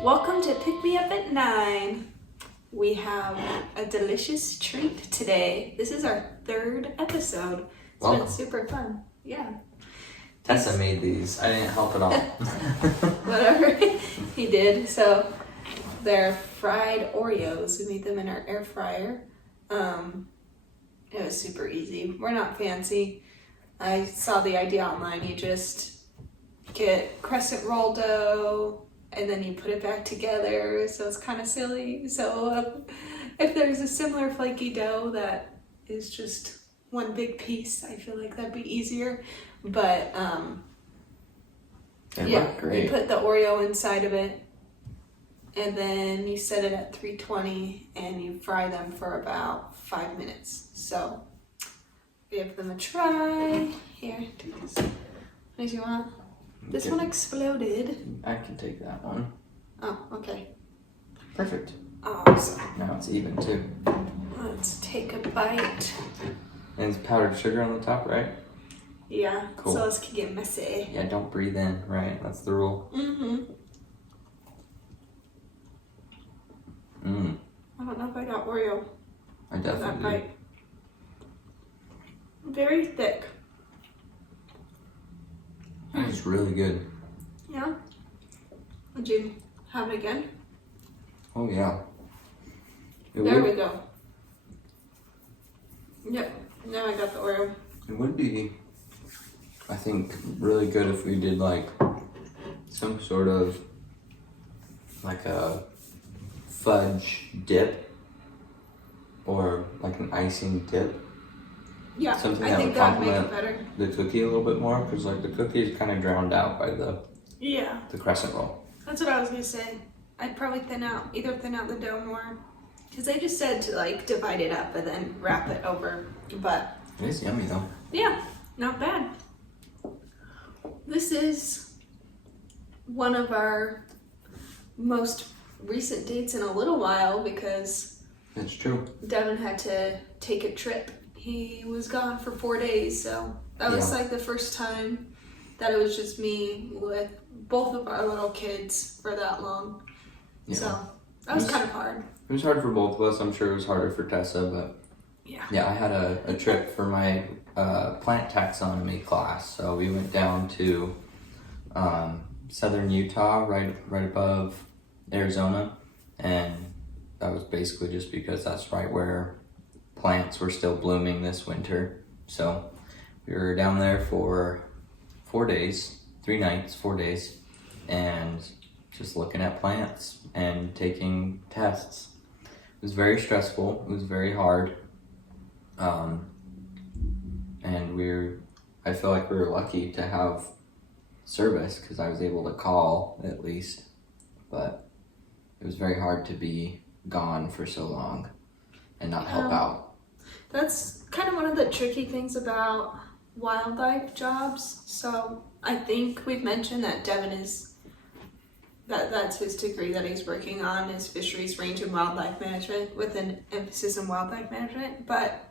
Welcome to Pick Me Up at 9. We have a delicious treat today. This is our third episode. It's been super fun. Yeah. Tessa made these. I didn't help at all. Whatever. He did. So they're fried Oreos. We made them in our air fryer. It was super easy. We're not fancy. I saw the idea online. You just get crescent roll dough and then you put it back together. So it's kind of silly. So if there's a similar flaky dough that is just one big piece, I feel like that'd be easier. But yeah, great. you put the Oreo inside of it and then you set it at 320 and you fry them for about 5 minutes. So give them a try. Here, take this. What did you want? This one exploded. I can take that one. Oh, okay. Perfect. Awesome. Now it's even too. Let's take a bite. And it's powdered sugar on the top, right? Yeah, Cool. so this can get messy. Yeah, don't breathe in, right? That's the rule. I don't know if I got Oreo I in that definitely bite. Very thick. do. It's really good. Yeah? Would you have it again? Oh yeah. There we go. Yep, now I got the Oreo. It would be, I think, really good if we did like some sort of like a fudge dip or like an icing dip. Yeah, Something I that think would that would make it complement better. the cookie a little bit more, because like the cookie is kind of drowned out by the Yeah, crescent roll. that's what I was gonna say. I'd probably either thin out the dough more, because they just said to like divide it up and then wrap it over. But It is yummy though. yeah, not bad. This is one of our most recent dates in a little while because It's true. Devin had to take a trip. He was gone for 4 days, so that was like the first time that it was just me with both of our little kids for that long. Yeah. So that was kind of hard. It was hard for both of us. I'm sure it was harder for Tessa, but yeah, I had a trip for my plant taxonomy class. So we went down to southern Utah, right above Arizona, and that was basically just because that's right where plants were still blooming this winter. So we were down there for 4 days, 3 nights, 4 days, and just looking at plants and taking tests. It was very stressful. It was very hard. And I feel like we were lucky to have service because I was able to call at least, but it was very hard to be gone for so long and not help out. That's kind of one of the tricky things about wildlife jobs. So I think we've mentioned that Devin that's his degree that he's working on is fisheries, range, and wildlife management with an emphasis on wildlife management. But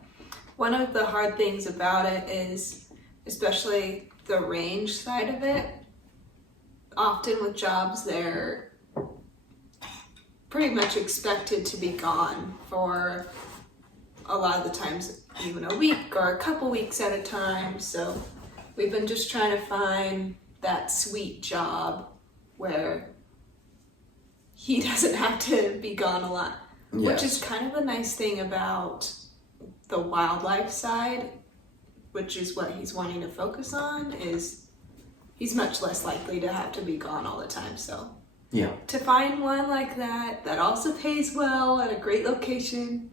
one of the hard things about it is, especially the range side of it, often with jobs they're pretty much expected to be gone for a lot of the times even a week or a couple weeks at a time. So we've been just trying to find that sweet job where he doesn't have to be gone a lot. Yes. Which is kind of the nice thing about the wildlife side, which is what he's wanting to focus on, is he's much less likely to have to be gone all the time. So Yeah. to find one like that also pays well at a great location,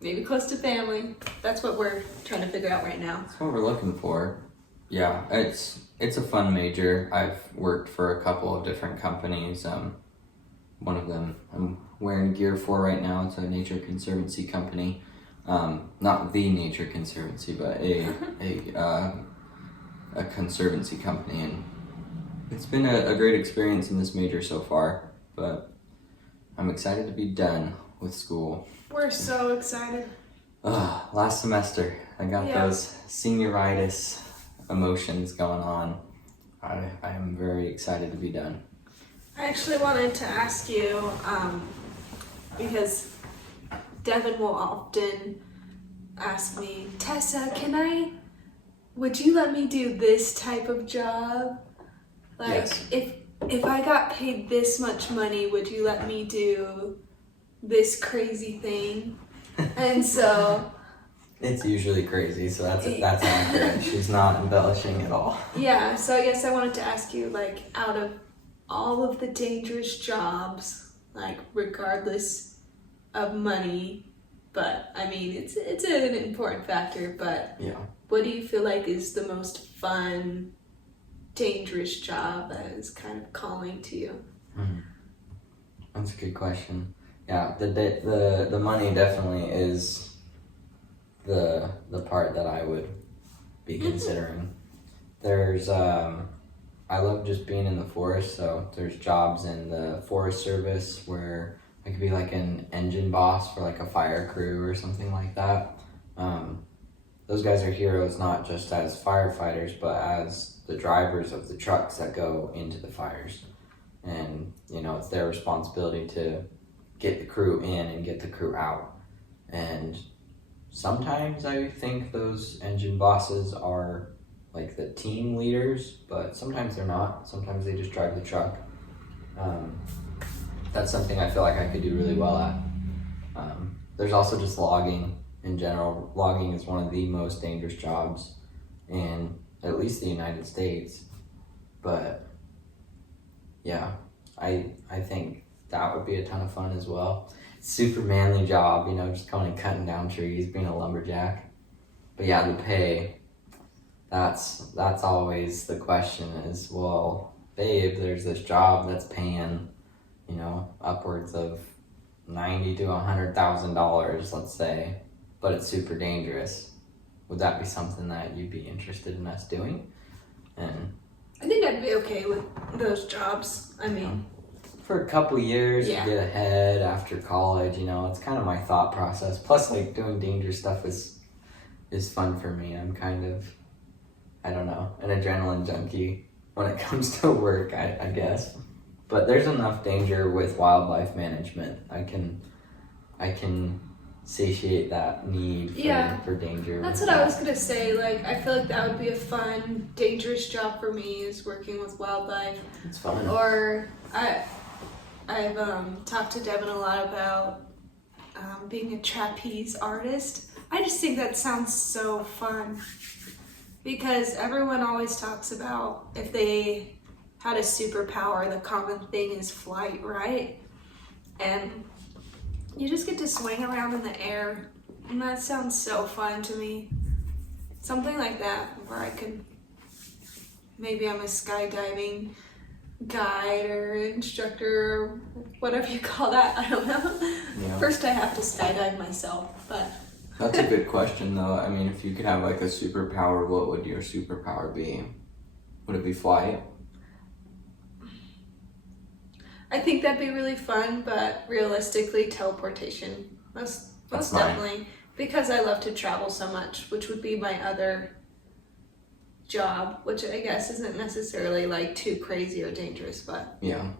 maybe close to family, that's what we're trying to figure out right now. That's what we're looking for. Yeah, it's a fun major. I've worked for a couple of different companies. One of them I'm wearing gear for right now. It's a nature conservancy company. Not the nature conservancy, but a conservancy company, and it's been a great experience in this major so far. But I'm excited to be done with school. We're so excited. Last semester, I got those senioritis emotions going on. I am very excited to be done. I actually wanted to ask you, because Devin will often ask me, Tessa, would you let me do this type of job? Like, yes. if I got paid this much money, would you let me do this crazy thing? And so... It's usually crazy, so that's accurate. She's not embellishing at all. Yeah, so I guess I wanted to ask you, like, out of all of the dangerous jobs, like, regardless of money, but, I mean, it's an important factor, but yeah. What do you feel like is the most fun, dangerous job that is kind of calling to you? That's a good question. Yeah, the money definitely is the part that I would be considering. There's I love just being in the forest, so there's jobs in the Forest Service where I could be like an engine boss for like a fire crew or something like that. Those guys are heroes not just as firefighters, but as the drivers of the trucks that go into the fires. And, you know, it's their responsibility to get the crew in and get the crew out. And sometimes I think those engine bosses are like the team leaders, but sometimes they're not. Sometimes they just drive the truck. That's something I feel like I could do really well at. There's also just logging in general. Logging is one of the most dangerous jobs in at least the United States. But yeah, I think that would be a ton of fun as well. Super manly job, you know, just going and cutting down trees, being a lumberjack. But yeah, the pay, that's always the question is, well, babe, there's this job that's paying, you know, upwards of $90,000 to $100,000, let's say, but it's super dangerous. Would that be something that you'd be interested in us doing? And I think I'd be okay with those jobs. I mean, for a couple years, yeah. to get ahead after college, you know, it's kind of my thought process. Plus, like, doing dangerous stuff is fun for me. I'm kind of, I don't know, an adrenaline junkie when it comes to work, I guess. But there's enough danger with wildlife management. I can satiate that need for danger. That's what I was gonna say. Like, I feel like that would be a fun, dangerous job for me, is working with wildlife. It's fun. Or I've talked to Devin a lot about being a trapeze artist. I just think that sounds so fun, because everyone always talks about if they had a superpower, the common thing is flight, right? And you just get to swing around in the air, and that sounds so fun to me. Something like that, where I could, maybe I'm a skydiving guide or instructor or whatever you call that, I don't know. Yeah. First I have to skydive myself, but... That's a good question, though. I mean, if you could have like a superpower, what would your superpower be? Would it be flight? I think that'd be really fun, but realistically, teleportation. Most definitely. Because I love to travel so much, which would be my other job, which I guess isn't necessarily like too crazy or dangerous, but yeah,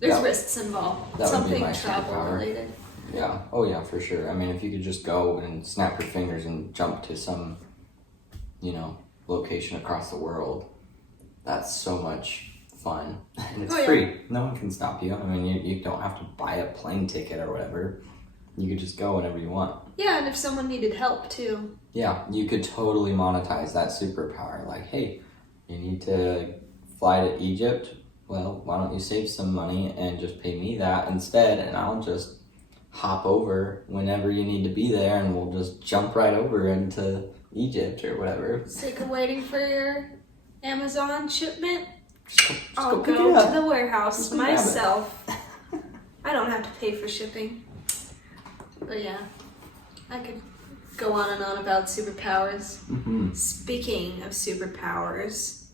there's risks involved. That Something would be my travel superpower. related. Yeah. Oh yeah, for sure. I mean, if you could just go and snap your fingers and jump to some, you know, location across the world, that's so much fun. And it's free. No one can stop you. I mean, you don't have to buy a plane ticket or whatever. You could just go whenever you want. Yeah, and if someone needed help too. Yeah, you could totally monetize that superpower. Like, hey, you need to fly to Egypt? Well, why don't you save some money and just pay me that instead, and I'll just hop over whenever you need to be there, and we'll just jump right over into Egypt or whatever. Sick of waiting for your Amazon shipment? I'll I'll go to the warehouse myself. I don't have to pay for shipping. But yeah, I could go on and on about superpowers. Mm-hmm. Speaking of superpowers,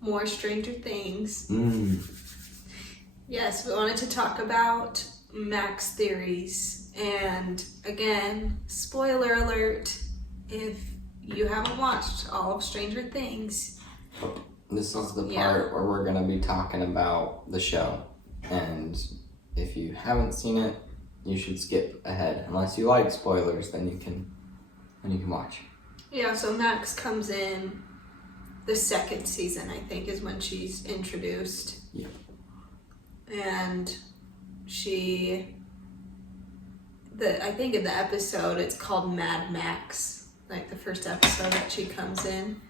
more Stranger Things. Yes, we wanted to talk about Max theories. And again, spoiler alert, if you haven't watched all of Stranger Things, this is the part where we're going to be talking about the show. And if you haven't seen it, you should skip ahead. Unless you like spoilers, then you can watch. Yeah, so Max comes in the second season, I think, is when she's introduced. Yeah. And I think in the episode, it's called Mad Max, like the first episode that she comes in.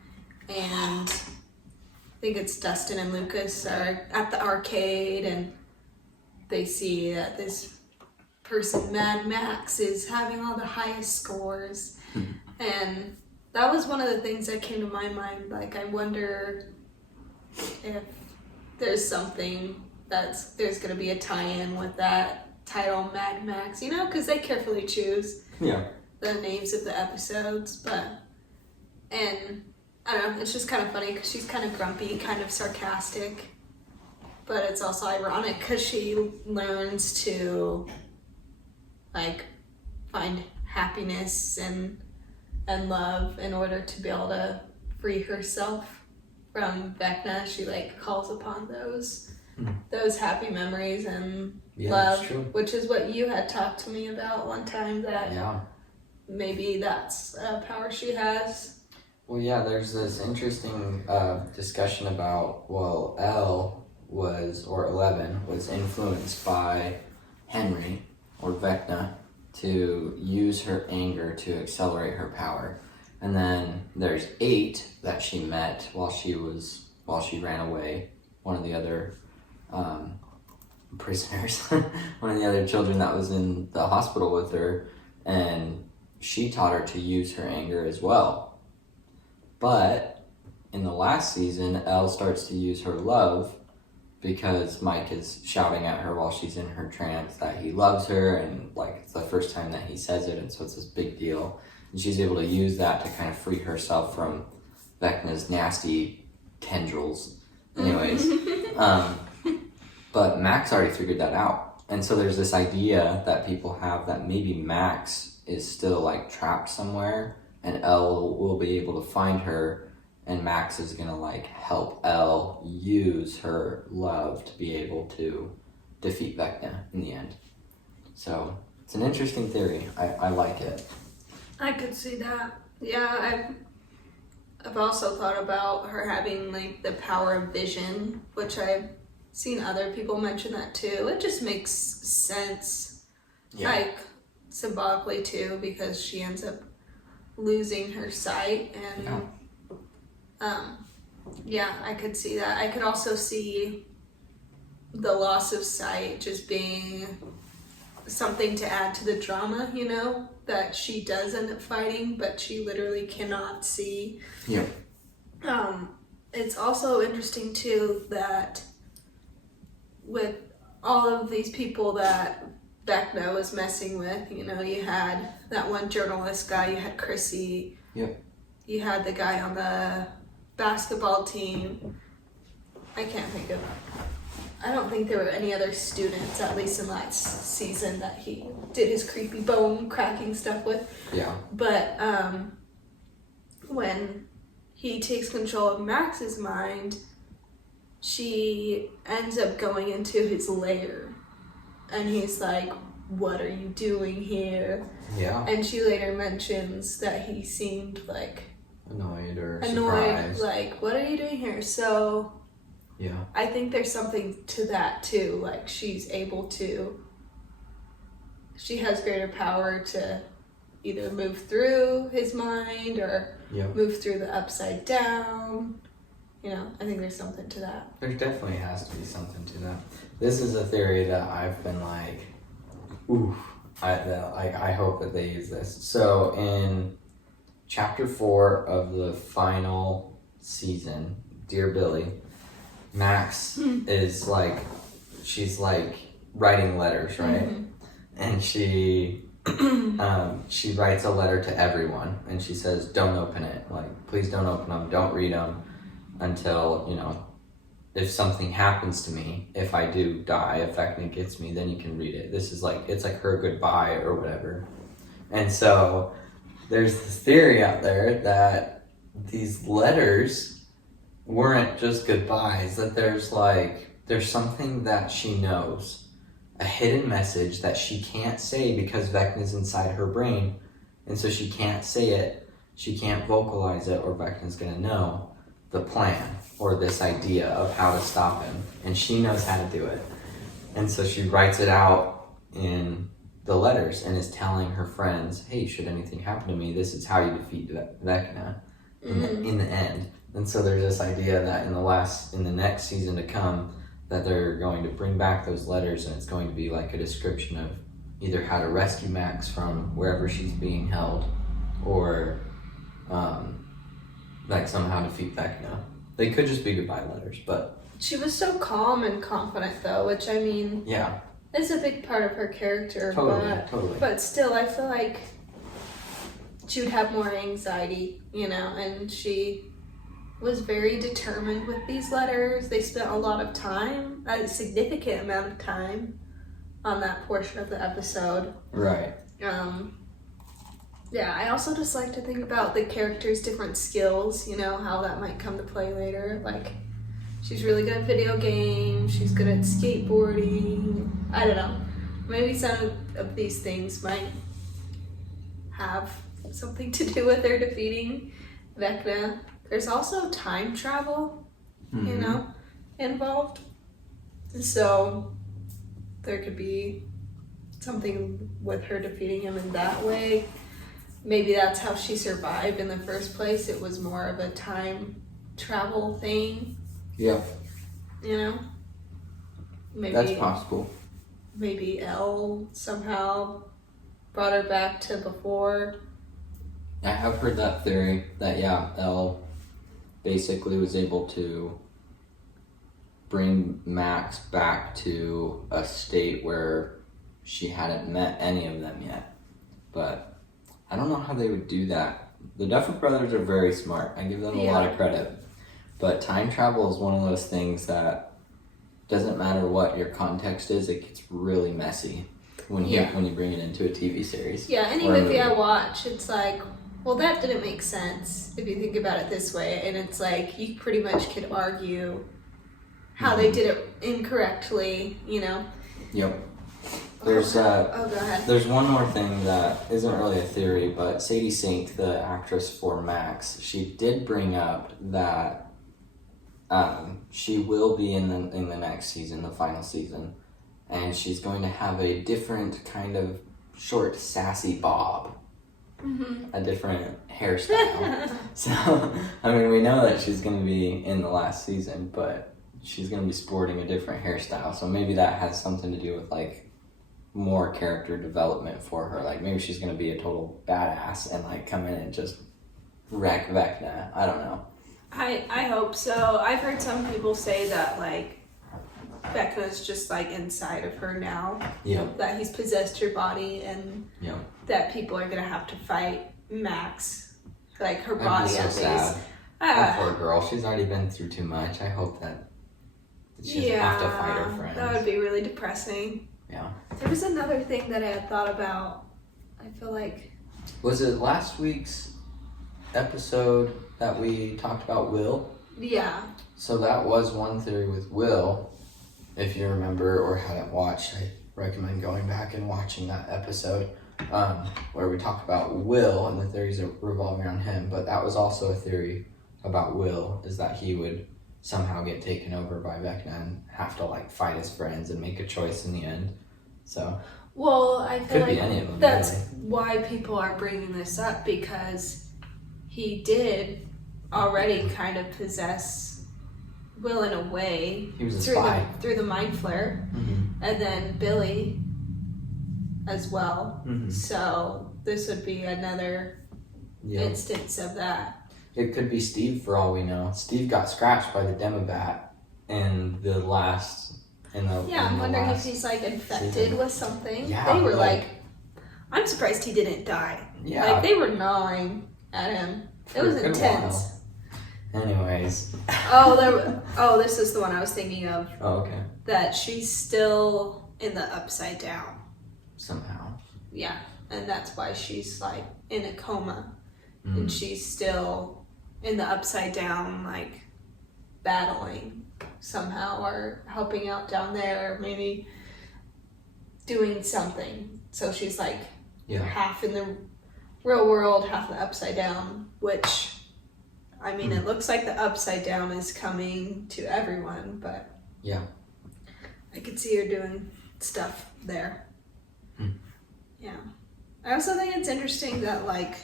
And I think it's Dustin and Lucas are at the arcade, and they see that this person, Mad Max, is having all the highest scores. And that was one of the things that came to my mind. Like, I wonder if there's something there's going to be a tie-in with that title, Mad Max, you know, because they carefully choose the names of the episodes. And I don't know, it's just kind of funny because she's kind of grumpy, kind of sarcastic, but it's also ironic because she learns to, like, find happiness and love in order to be able to free herself from Vecna. She, like, calls upon those happy memories and love, which is what you had talked to me about one time, that maybe that's a power she has. Well, yeah, there's this interesting discussion about, well, Eleven was influenced by Henry, or Vecna, to use her anger to accelerate her power. And then there's 8 that she met while she ran away, one of the other prisoners, one of the other children that was in the hospital with her, and she taught her to use her anger as well. But in the last season, Elle starts to use her love because Mike is shouting at her while she's in her trance that he loves her, and, like, it's the first time that he says it, and so it's this big deal. And she's able to use that to kind of free herself from Vecna's nasty tendrils. Anyways, but Max already figured that out. And so there's this idea that people have that maybe Max is still, like, trapped somewhere, and Elle will be able to find her, and Max is gonna, like, help Elle use her love to be able to defeat Vecna in the end. So it's an interesting theory. I like it. I could see that. Yeah, I've also thought about her having, like, the power of vision, which I've seen other people mention that too. It just makes sense, like, symbolically too, because she ends up losing her sight, and I could see that. I could also see the loss of sight just being something to add to the drama, you know, that she does end up fighting, but she literally cannot see. It's also interesting too that with all of these people that Vecna was messing with, you know, you had that one journalist guy, you had Chrissy, you had the guy on the basketball team. I don't think there were any other students, at least in last season, that he did his creepy bone cracking stuff with. But when he takes control of Max's mind, she ends up going into his lair, and he's like, "What are you doing here?" And she later mentions that he seemed, like, annoyed, surprised. Like, "What are you doing here?" So I think there's something to that too. Like, she has greater power to either move through his mind or move through the upside down. You know, I think there's something to that. There definitely has to be something to that. This is a theory that I've been like, I hope that they use this. So in chapter 4 of the final season, Dear Billy, Max is like, she's like writing letters, right? And she writes a letter to everyone, and she says, "Don't open it. Like, please don't open them. Don't read them until, you know, if something happens to me, if I do die, if Vecna gets me, then you can read it." This is like, it's like her goodbye or whatever. And so there's this theory out there that these letters weren't just goodbyes, that there's something that she knows, a hidden message that she can't say because Vecna's inside her brain, and so she can't say it, she can't vocalize it, or Vecna's gonna know the plan or this idea of how to stop him, and she knows how to do it. And so she writes it out in the letters and is telling her friends, hey, should anything happen to me, this is how you defeat Vecna in the end. And so there's this idea that in the next season to come, that they're going to bring back those letters, and it's going to be like a description of either how to rescue Max from wherever she's being held, or like somehow defeat Vecna. They could just be goodbye letters, but she was so calm and confident though, which I mean, yeah, is a big part of her character. Totally. But still, I feel like she would have more anxiety, you know, and she was very determined with these letters. They spent a lot of time, a significant amount of time, on that portion of the episode. Right. Yeah, I also just like to think about the characters' different skills, you know, how that might come to play later. Like, she's really good at video games, she's good at skateboarding. I don't know. Maybe some of these things might have something to do with her defeating Vecna. There's also time travel, you know, involved. So there could be something with her defeating him in that way. Maybe that's how she survived in the first place. It was more of a time travel thing. Yeah. You know? Maybe that's possible. Maybe Elle somehow brought her back to before. I have heard that theory that, yeah, Elle basically was able to bring Max back to a state where she hadn't met any of them yet. But I don't know how they would do that. The Duffer Brothers are very smart. I give them a lot of credit. But time travel is one of those things that doesn't matter what your context is, it gets really messy when you bring it into a TV series. Yeah, any movie I watch, it's like, well, that didn't make sense if you think about it this way. And it's like, you pretty much could argue how they did it incorrectly, you know? Yep. There's go ahead. There's one more thing that isn't really a theory, but Sadie Sink, the actress for Max, she did bring up that she will be in the next season, the final season, and she's going to have a different kind of short, sassy bob, a different hairstyle. So, I mean, we know that she's going to be in the last season, but she's going to be sporting a different hairstyle. So maybe that has something to do with like more character development for her. Like maybe she's going to be a total badass and like come in and just wreck Vecna. I don't know. I hope so. I've heard some people say that like Vecna's just like inside of her now. Yeah. That he's possessed her body, and that people are gonna have to fight Max, like her body so at least. Sad. That poor girl. She's already been through too much. I hope that she doesn't have to fight her friends. That would be really depressing. Yeah. There was another thing that I had thought about. I feel like. Was it last week's episode that we talked about Will? Yeah. So that was one theory with Will. If you remember or hadn't watched, I recommend going back and watching that episode where we talk about Will and the theories that revolve around him. But that was also a theory about Will, is that he would somehow get taken over by Vecna and have to like fight his friends and make a choice in the end. So well, I feel like any of them, that's really. why people are bringing this up, because he did already kind of possess Will in a way. He was a spy. Through the mind flare. And then Billy as well. So this would be another instance of that. It could be Steve for all we know. Steve got scratched by the Demobat in the last... I'm wondering if he's like infected season. With something. Yeah, they were like, I'm surprised he didn't die. Yeah. Like they were gnawing at him. It was intense. Anyways. This is the one I was thinking of. Oh, okay. That she's still in the upside down. Somehow. Yeah, and that's why she's like in a coma. And she's still in the upside down, like battling somehow or helping out down there or maybe doing something. So she's like half in the real world, half the upside down, which, I mean, it looks like the upside down is coming to everyone, but I could see her doing stuff there. Yeah. I also think it's interesting that, like,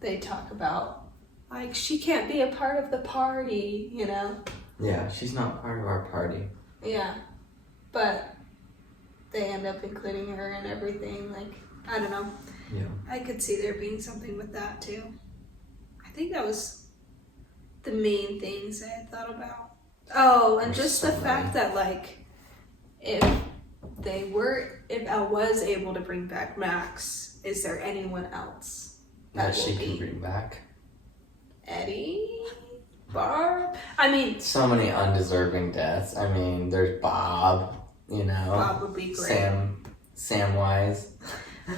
they talk about, like, she can't be a part of the party, you know? Yeah, she's not part of our party. Yeah. But they end up including her in everything. Like, I don't know. Yeah. I could see there being something with that, too. I think that was the main things I had thought about. Oh, and just the fact that, like, if Elle was able to bring back Max, is there anyone else that she can bring back? Eddie? Barb? I mean, so many undeserving deaths. I mean, there's Bob, you know. Bob would be great. Samwise.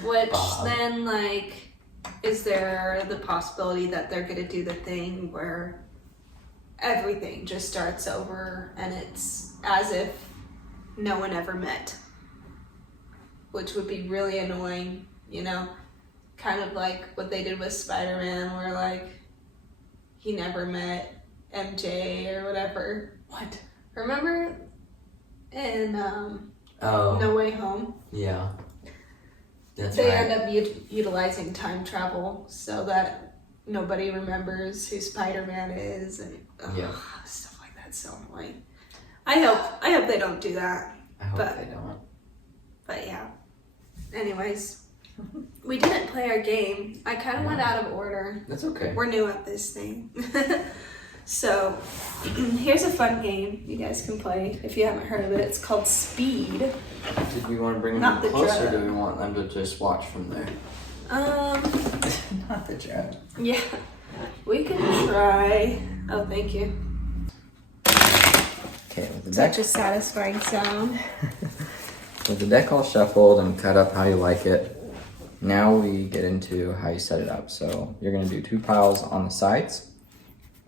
Which Bob. then, like, is there the possibility that they're gonna do the thing where everything just starts over and it's as if no one ever met? Which would be really annoying, you know? Kind of like what they did with Spider-Man, where, like, he never met MJ or whatever. What? Remember in No Way Home? Yeah. That's they right. end up utilizing time travel so that nobody remembers who Spider-Man is and stuff like that. So annoying. I hope they don't do that. I hope they don't. But yeah. Anyways, we didn't play our game. I kind of went out of order. That's okay. We're new at this thing. So here's a fun game you guys can play if you haven't heard of it. It's called Speed. Did we want to bring Not them the closer, or drug. do we want them to just watch from there? Not the drug. Yeah, we can try. Oh, thank you. Okay, with the deck, Such a satisfying sound. with the deck all shuffled and cut up how you like it, now we get into how you set it up. So you're gonna do 2 piles on the sides,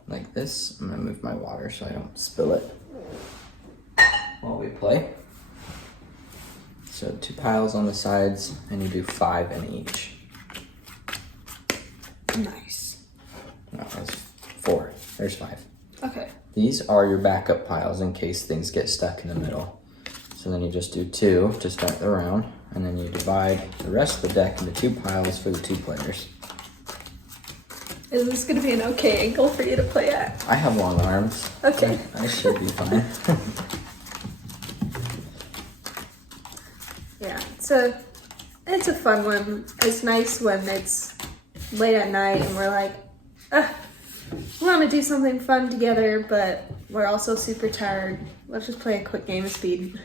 like this. I'm gonna move my water so I don't spill it while we play. So 2 piles on the sides, and you do 5 in each. Nice. No, there's 4. There's 5. Okay. These are your backup piles in case things get stuck in the middle. So then you just do 2 to start the round, and then you divide the rest of the deck into 2 piles for the 2 players. Is this going to be an okay angle for you to play at? I have long arms. Okay. I should be fine. Yeah, it's a fun one. It's nice when it's late at night and we're like, we want to do something fun together, but we're also super tired. Let's just play a quick game of Speed.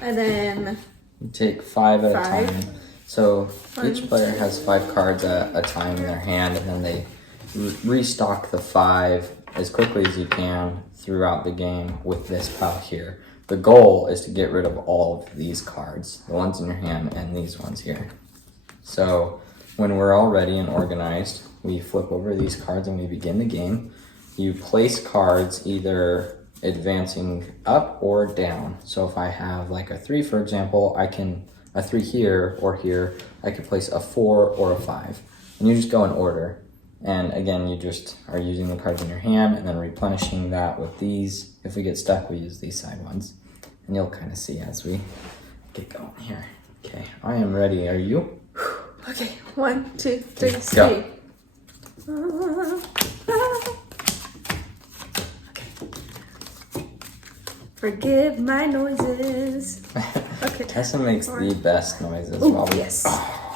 And then You take 5 at 5. a time. So One, each player has 5 cards at a time in their hand, and then they restock the 5 as quickly as you can throughout the game with this pile here. The goal is to get rid of all of these cards, the ones in your hand and these ones here. So when we're all ready and organized, we flip over these cards and we begin the game. You place cards either advancing up or down. So if I have like a 3, for example, a 3 here or here, I could place a 4 or a 5. And you just go in order. And again, you just are using the cards in your hand and then replenishing that with these. If we get stuck, we use these side ones. And you'll kind of see as we get going here. Okay, I am ready. Are you? Okay, 1, 2, 3, Go. Speed. Forgive my noises. Okay. Tessa makes the best noises Ooh, while we yes.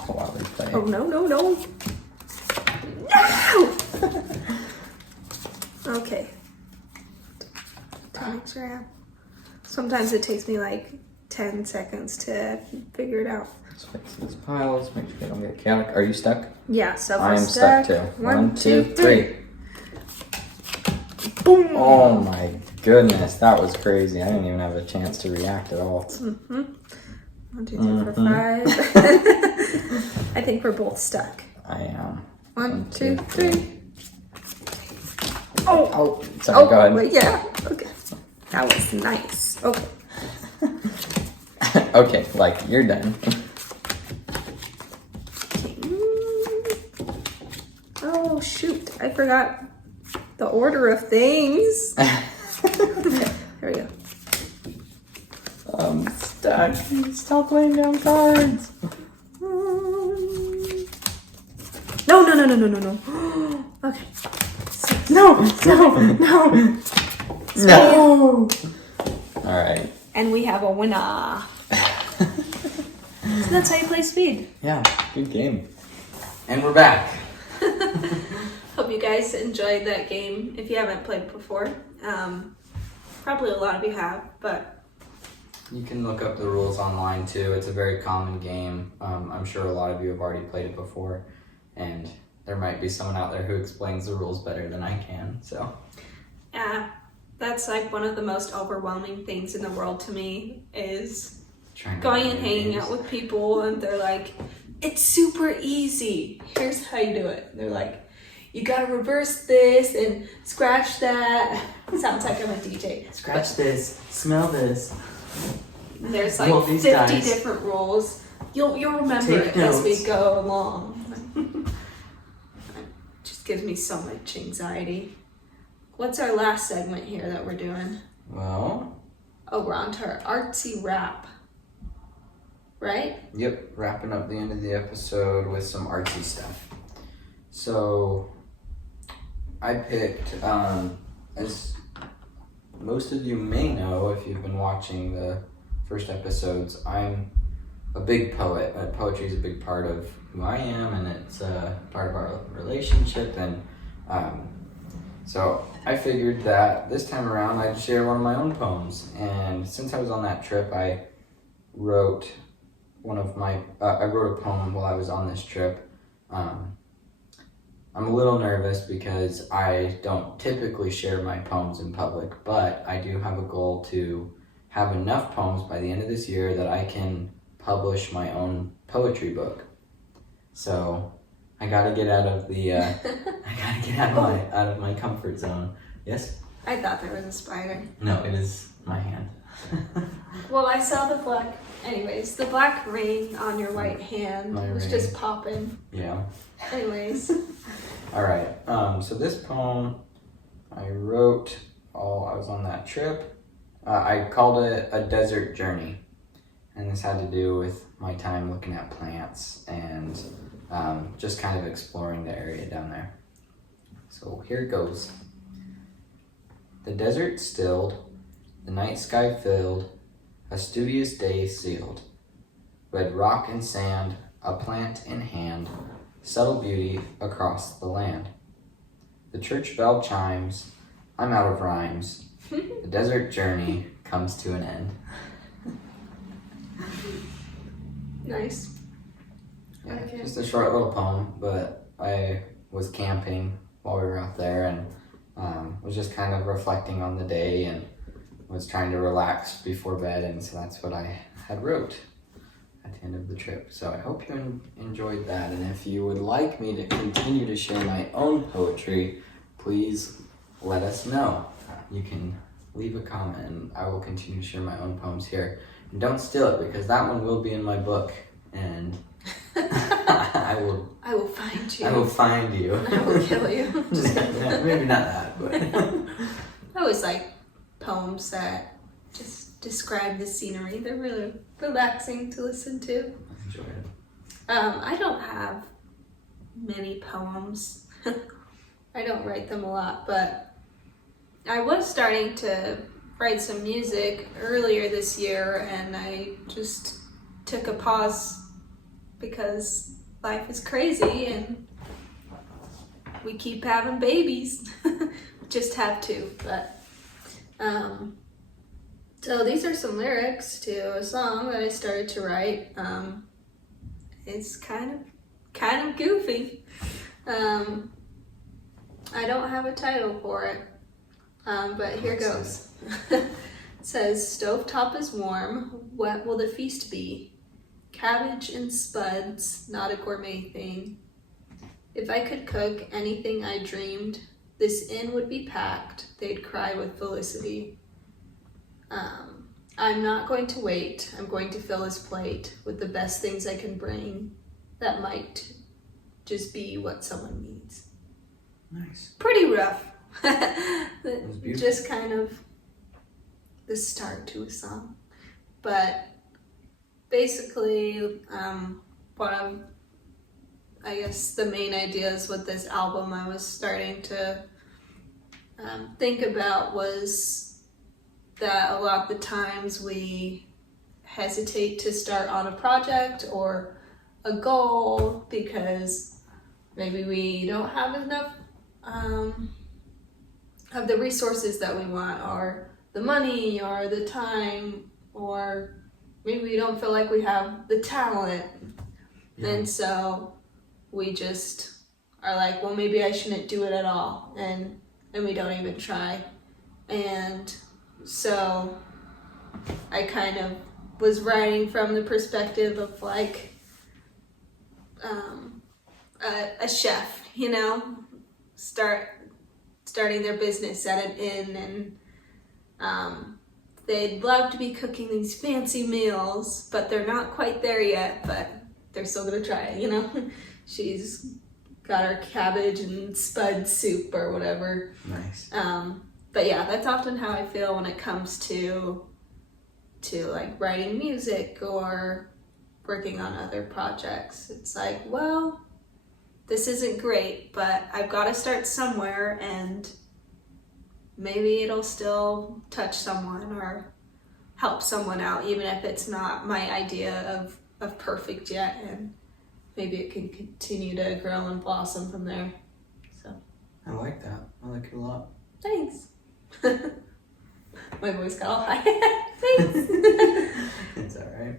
while we play. Oh no. No! Okay. To make sure I have. Sometimes it takes me like 10 seconds to figure it out. Let's fix these piles, make sure they don't get chaotic. Are you stuck? Yeah, so if I we're am stuck too. 1, 2, 3. Boom! Oh my goodness, that was crazy. I didn't even have a chance to react at all. 1, 2, 3, 4, 5. I think we're both stuck. I am. 1, 2, 3. Oh, sorry, go ahead. Wait, yeah, okay. That was nice. Okay. Okay, like, you're done. Oh, shoot. I forgot the order of things. Okay, here we go. I'm stuck. Stop laying down cards. No. Okay. No. No. All right. And we have a winner. So that's how you play speed. Yeah, good game. And we're back. Hope you guys enjoyed that game. If you haven't played before, probably a lot of you have, but You can look up the rules online too. It's a very common game. I'm sure a lot of you have already played it before, and there might be someone out there who explains the rules better than I can. So, yeah, that's like one of the most overwhelming things in the world to me is going and hanging out with people, and they're like, "It's super easy. Here's how you do it." They're like, "You gotta reverse this and scratch that." Sounds like I'm a DJ. Scratch this, smell this. There's like 50 different rules. You'll remember it as we go along. It just gives me so much anxiety. What's our last segment here that we're doing? Well, We're on to our artsy wrap. Right? Yep, wrapping up the end of the episode with some artsy stuff. So, I picked, as most of you may know if you've been watching the first episodes, I'm a big poet. Poetry is a big part of who I am, and it's part of our relationship, and so I figured that this time around I'd share one of my own poems. And since I was on that trip, I wrote I wrote a poem while I was on this trip. I'm a little nervous because I don't typically share my poems in public, but I do have a goal to have enough poems by the end of this year that I can publish my own poetry book. So I gotta get out of the out of my comfort zone. Yes? I thought there was a spider. No, it is my hand. Well, I saw the black ring on your right hand was just popping. Yeah. Anyways. All right. So this poem I wrote while I was on that trip. I called it A Desert Journey. And this had to do with my time looking at plants and just kind of exploring the area down there. So here it goes. The desert stilled, the night sky filled, a studious day sealed. Red rock and sand, a plant in hand, subtle beauty across the land. The church bell chimes, I'm out of rhymes. The desert journey comes to an end. Nice. Yeah, Okay. just a short little poem, but I was camping while we were out there and was just kind of reflecting on the day and was trying to relax before bed, and so that's what I had wrote at the end of the trip. So I hope you enjoyed that, and if you would like me to continue to share my own poetry, please let us know. You can leave a comment and I will continue to share my own poems here. And don't steal it, because that one will be in my book, and I will find you. I will find you. I will kill you. Maybe not that, but I always like poems that just describe the scenery. They're really relaxing to listen to. I enjoy it. I don't have many poems. I don't write them a lot, but I was starting to write some music earlier this year, and I just took a pause because life is crazy and we keep having babies. Just have to, but so these are some lyrics to a song that I started to write. It's kind of goofy. I don't have a title for it, but here goes. It says, stovetop is warm, what will the feast be? Cabbage and spuds, not a gourmet thing. If I could cook anything I dreamed, this inn would be packed. They'd cry with felicity. I'm not going to wait. I'm going to fill his plate with the best things I can bring that might just be what someone needs. Nice. Pretty rough. Just kind of the start to a song. But basically, one of, I guess, the main ideas with this album I was starting to think about was that a lot of the times we hesitate to start on a project or a goal because maybe we don't have enough of the resources that we want, or the money, or the time, or maybe we don't feel like we have the talent. Yeah. And so we just are like, well, maybe I shouldn't do it at all, and we don't even try. And so I kind of was writing from the perspective of like a chef, you know, starting their business at an inn, and they'd love to be cooking these fancy meals, but they're not quite there yet, but they're still gonna try it, you know. She's got her cabbage and Spuds soup or whatever. Nice. But yeah, that's often how I feel when it comes to like writing music or working on other projects. It's like, well, this isn't great, but I've got to start somewhere, and maybe it'll still touch someone or help someone out, even if it's not my idea of perfect yet, and maybe it can continue to grow and blossom from there. So I like that. I like it a lot. Thanks. My voice got all high. Thanks. It's all right.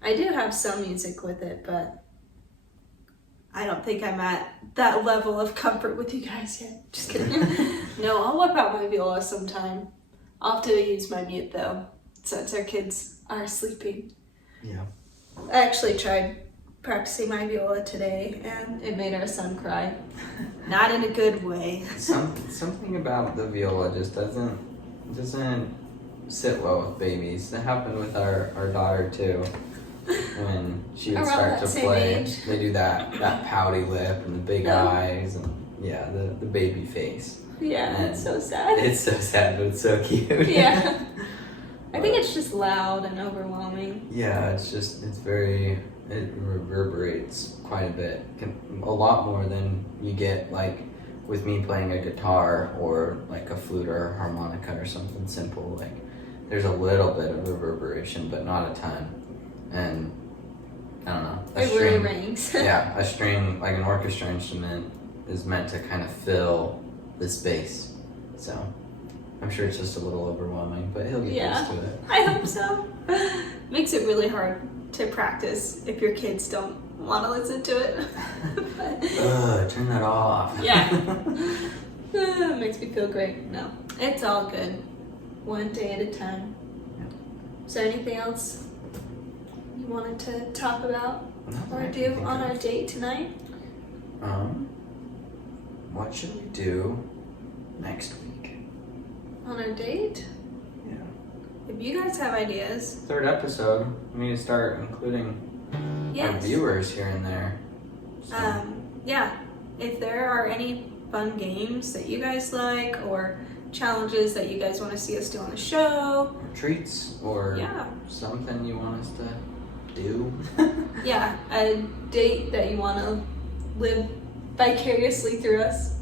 I do have some music with it, but I don't think I'm at that level of comfort with you guys yet. Just kidding. No, I'll whip out my viola sometime. I'll have to use my mute though, since our kids are sleeping. Yeah. I actually tried practicing my viola today, and it made our son cry. Not in a good way. Something about the viola just doesn't sit well with babies. That happened with our daughter too. When she would start to play, age. They do that pouty lip and the big eyes and yeah, the baby face. Yeah, and it's so sad. It's so sad, but it's so cute. Yeah. I think it's just loud and overwhelming. Yeah, it reverberates quite a bit. A lot more than you get like with me playing a guitar or like a flute or a harmonica or something simple. Like there's a little bit of reverberation, but not a ton. And I don't know. It really rings. Yeah, a string, like an orchestra instrument, is meant to kind of fill the space. So I'm sure it's just a little overwhelming, but he'll get used to it. I hope so. Makes it really hard to practice if your kids don't want to listen to it. Turn that off. Yeah. It makes me feel great. No, it's all good. One day at a time. Yeah. Is there anything else you wanted to talk about or do on our date tonight? What should we do next week? On our date? Yeah. If you guys have ideas. Third episode, we need to start including our viewers here and there. So. Yeah. If there are any fun games that you guys like, or challenges that you guys want to see us do on the show, or treats, or something you want us to do. Yeah, a date that you want to live vicariously through us,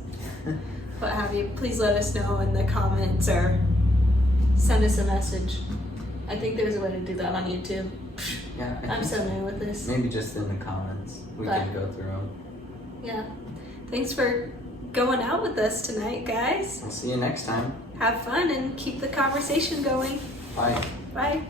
what have you, please let us know in the comments or send us a message. I think there's a way to do that on YouTube. Yeah, I'm so new with this. Maybe just in the comments we can go through them. Yeah. Thanks for going out with us tonight, guys. I'll see you next time. Have fun and keep the conversation going. Bye. Bye.